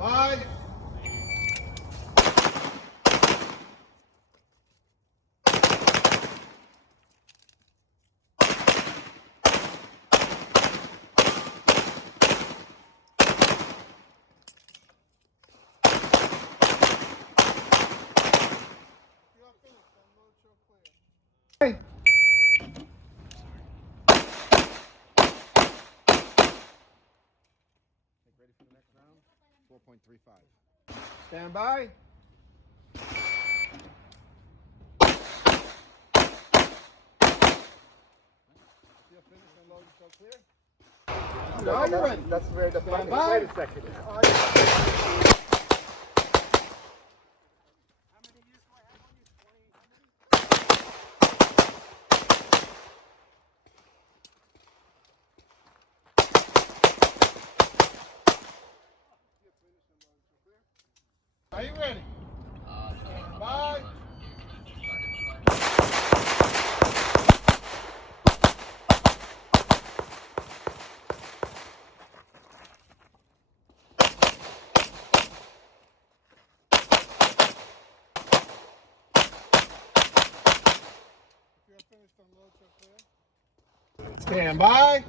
By. Hey. Ready for the next round? 4.35. Stand by. You're finished and load yourself clear. No, Are you ready? That's very the Stand fucking. by. Wait a second. Are you ready? Stand by. If you're finished, unload your clear. Stand by.